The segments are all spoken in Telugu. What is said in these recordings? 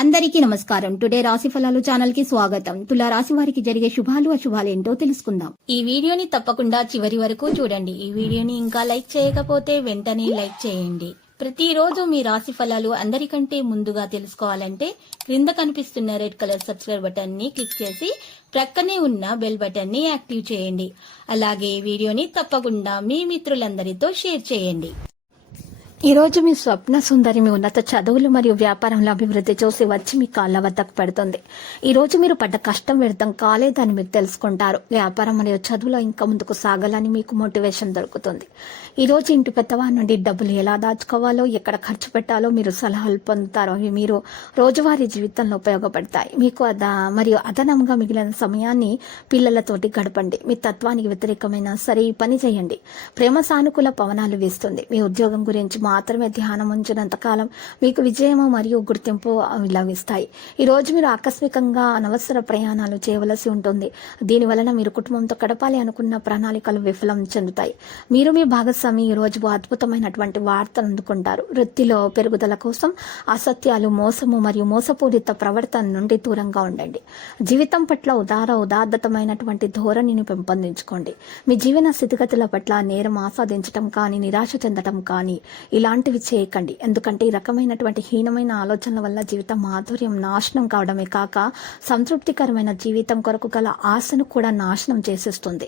అందరికీ నమస్కారం. టుడే రాశి ఫలాలు ఛానల్ కి స్వాగతం. తులా రాశి వారికి జరిగే శుభాలు అశుభాలు ఏంటో తెలుసుకుందాం. ఈ వీడియోని తప్పకుండా చివరి వరకు చూడండి. ఈ వీడియోని ఇంకా లైక్ చేయకపోతే వెంటనే లైక్ చేయండి. ప్రతిరోజు మీ రాశి ఫలాలు అందరికంటే ముందుగా తెలుసుకోవాలంటే క్రింద కనిపిస్తున్న రెడ్ కలర్ సబ్స్క్రైబ్ బటన్ ని క్లిక్ చేసి ప్రక్కనే ఉన్న బెల్ బటన్ ని యాక్టివ్ చేయండి. అలాగే ఈ వీడియోని తప్పకుండా మీ మిత్రులందరితో షేర్ చేయండి. ఈ రోజు మీ స్వప్న సుందరి మీ ఉన్నత చదువులు మరియు వ్యాపారంలో అభివృద్ధి చూసి వచ్చి మీ కాళ్ళ వద్దకు పెడుతుంది. ఈ రోజు మీరు పడ్డ కష్టం వ్యర్థం కాలేదని మీరు తెలుసుకుంటారు. వ్యాపారం మరియు చదువులో ఇంకా ముందుకు సాగాలని మీకు మోటివేషన్ దొరుకుతుంది. ఈ రోజు ఇంటి పెద్దవారి నుండి డబ్బులు ఎలా దాచుకోవాలో, ఎక్కడ ఖర్చు పెట్టాలో మీరు సలహాలు పొందుతారు. అవి మీరు రోజువారీ జీవితంలో ఉపయోగపడతాయి. మీకు మరియు అదనంగా మిగిలిన సమయాన్ని పిల్లలతోటి గడపండి. మీ తత్వానికి వ్యతిరేకమైన సరే ఈ పని చేయండి. ప్రేమ సానుకూల పవనాలు వీస్తుంది. మీ ఉద్యోగం గురించి మాత్రమే ధ్యానం ఉంచినంత కాలం మీకు విజయము మరియు గుర్తింపు లభిస్తాయి. ఈ రోజు మీరు ఆకస్మికంగా అనవసర ప్రయాణాలు చేయవలసి ఉంటుంది. దీని వలన మీరు కుటుంబంతో గడపాలి అనుకున్న ప్రణాళికలు విఫలం చెందుతాయి. మీరు మీ భాగస్వామి ఈ రోజు అద్భుతమైనటువంటి వార్తను అందుకుంటారు. వృత్తిలో పెరుగుదల కోసం అసత్యాలు, మోసము మరియు మోసపూరిత ప్రవర్తన నుండి దూరంగా ఉండండి. జీవితం పట్ల ఉదాత్తమైనటువంటి ధోరణిని పెంపొందించుకోండి. మీ జీవన స్థితిగతుల పట్ల నేరం ఆస్వాదించడం కానీ, నిరాశ చెందడం కానీ ఇలాంటివి చేయకండి. ఎందుకంటే ఈ రకమైనటువంటి హీనమైన ఆలోచనల వల్ల జీవితం మాధుర్యం నాశనం కావడమే కాక సంతృప్తికరమైన జీవితం కొరకు గల ఆశను కూడా నాశనం చేసేస్తుంది.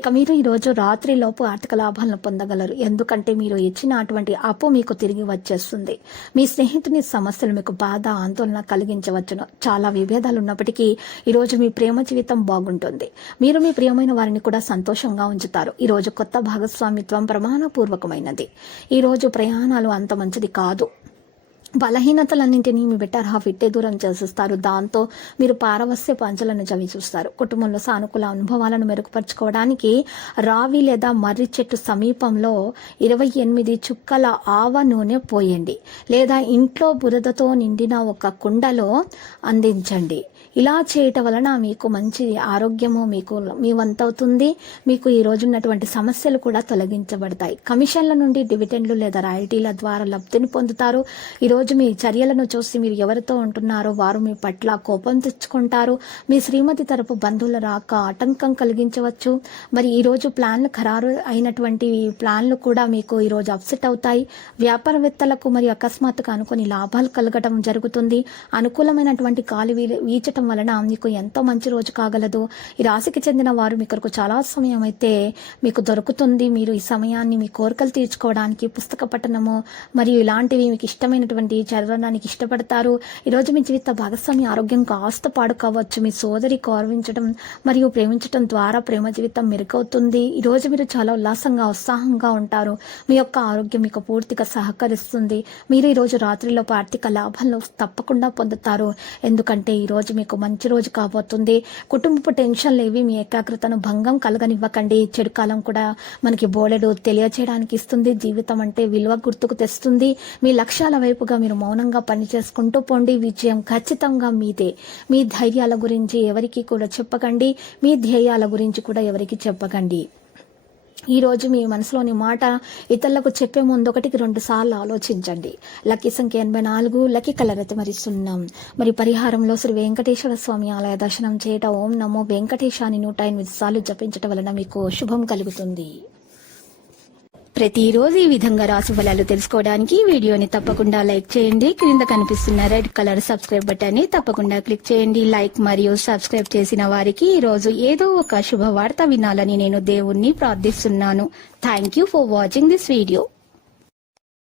ఇక మీరు ఈరోజు రాత్రి లోపు ఆర్థిక లాభాలను పొందగలరు. ఎందుకంటే మీరు ఇచ్చిన అటువంటి అప్పు మీకు తిరిగి వచ్చేస్తుంది. మీ స్నేహితుని సమస్యలు మీకు బాధ, ఆందోళన కలిగించవచ్చును. చాలా విభేదాలు ఉన్నప్పటికీ ఈరోజు మీ ప్రేమ జీవితం బాగుంటుంది. మీరు మీ ప్రియమైన వారిని కూడా సంతోషంగా ఉంచుతారు. ఈరోజు కొత్త భాగస్వామిత్వం ప్రమాణపూర్వకమైనది. ఈరోజు ప్రయాణాలు అంత మంచిది కాదు. బలహీనతలన్నింటినీ మీ బెటర్ హాఫ్ ఇట్టే దూరం చేసేస్తారు. దాంతో మీరు పారవస్య పంచలను చవి చూస్తారు. కుటుంబంలో సానుకూల అనుభవాలను మెరుగుపరచుకోవడానికి రావి లేదా మర్రి చెట్టు సమీపంలో 28 చుక్కల ఆవ నూనె పోయండి, లేదా ఇంట్లో బురదతో నిండిన ఒక కుండలో అందించండి. ఇలా చేయటం వలన మీకు మంచి ఆరోగ్యము మీ వంతవుతుంది. మీకు ఈ రోజు ఉన్నటువంటి సమస్యలు కూడా తొలగించబడతాయి. కమిషన్ల నుండి డివిడెండ్లు లేదా రాయల్టీల ద్వారా లబ్ధిని పొందుతారు. ఈరోజు మీ చర్యలను చూసి మీరు ఎవరితో ఉంటున్నారో వారు మీ పట్ల కోపం తెచ్చుకుంటారు. మీ శ్రీమతి తరపు బంధువుల రాక ఆటంకం కలిగించవచ్చు. మరి ఈరోజు ప్లాన్లు ఖరారు అయినటువంటి ప్లాన్లు కూడా మీకు ఈరోజు అప్సెట్ అవుతాయి. వ్యాపారవేత్తలకు మరియు అకస్మాత్తుగా అనుకుని లాభాలు కలగడం జరుగుతుంది. అనుకూలమైనటువంటి గాలి వీచటం వలన మీకు ఎంతో మంచి రోజు కాగలదు. ఈ రాశికి చెందిన వారు మీ కొరకు చాలా సమయం అయితే మీకు దొరుకుతుంది. మీరు ఈ సమయాన్ని మీ కోరికలు తీర్చుకోవడానికి పుస్తక పఠనము మరియు ఇలాంటివి మీకు ఇష్టమైనటువంటి చదవడానికి ఇష్టపడతారు. ఈరోజు మీ జీవిత భాగస్వామి ఆరోగ్యం కాస్త పాడు కావచ్చు. మీ సోదరి గౌరవించడం మరియు ప్రేమించడం ద్వారా ప్రేమ జీవితం మెరుగవుతుంది. ఈరోజు మీరు చాలా ఉల్లాసంగా, ఉత్సాహంగా ఉంటారు. మీ యొక్క ఆరోగ్యం మీకు పూర్తిగా సహకరిస్తుంది. మీరు ఈరోజు రాత్రిలో ఆర్థిక లాభాలను తప్పకుండా పొందుతారు. ఎందుకంటే ఈరోజు మీకు మంచి రోజు కాబోతుంది. కుటుంబపు టెన్షన్లు ఏవి మీ ఏకాగ్రతను భంగం కలగనివ్వకండి. చెడు కాలం కూడా మనకి బోలెడు తెలియచేయడానికి ఇస్తుంది. జీవితం అంటే విలువ గుర్తుకు తెస్తుంది. మీ లక్ష్యాల వైపుగా మీరు మౌనంగా పనిచేసుకుంటూ పోండి. విజయం ఖచ్చితంగా మీదే. మీ ధైర్యాల గురించి ఎవరికి కూడా చెప్పకండి. మీ ధ్యేయాల గురించి కూడా ఎవరికి చెప్పకండి. ఈ రోజు మీ మనసులోని మాట ఇతరులకు చెప్పే ముందు 1-2 సార్లు ఆలోచించండి. లక్కీ సంఖ్య 84, లక్కీ కలర్ అయితే మరి 0. మరి పరిహారంలో శ్రీ వెంకటేశ్వర స్వామి ఆలయ దర్శనం చేయటం, ఓం నమో వెంకటేశాన్ని 108 సార్లు జపించటం వలన మీకు శుభం కలుగుతుంది. ప్రతిరోజు ఈ విధంగా రాశి ఫలాలు తెలుసుకోవడానికి వీడియోని తప్పకుండా లైక్ చేయండి. క్రింద కనిపిస్తున్న రెడ్ కలర్ సబ్స్క్రైబ్ బటన్ ని తప్పకుండా క్లిక్ చేయండి. లైక్ మరియు సబ్స్క్రైబ్ చేసిన వారికి ఈ రోజు ఏదో ఒక శుభవార్త వినాలని నేను దేవుణ్ణి ప్రార్థిస్తున్నాను. Thank you for watching this video.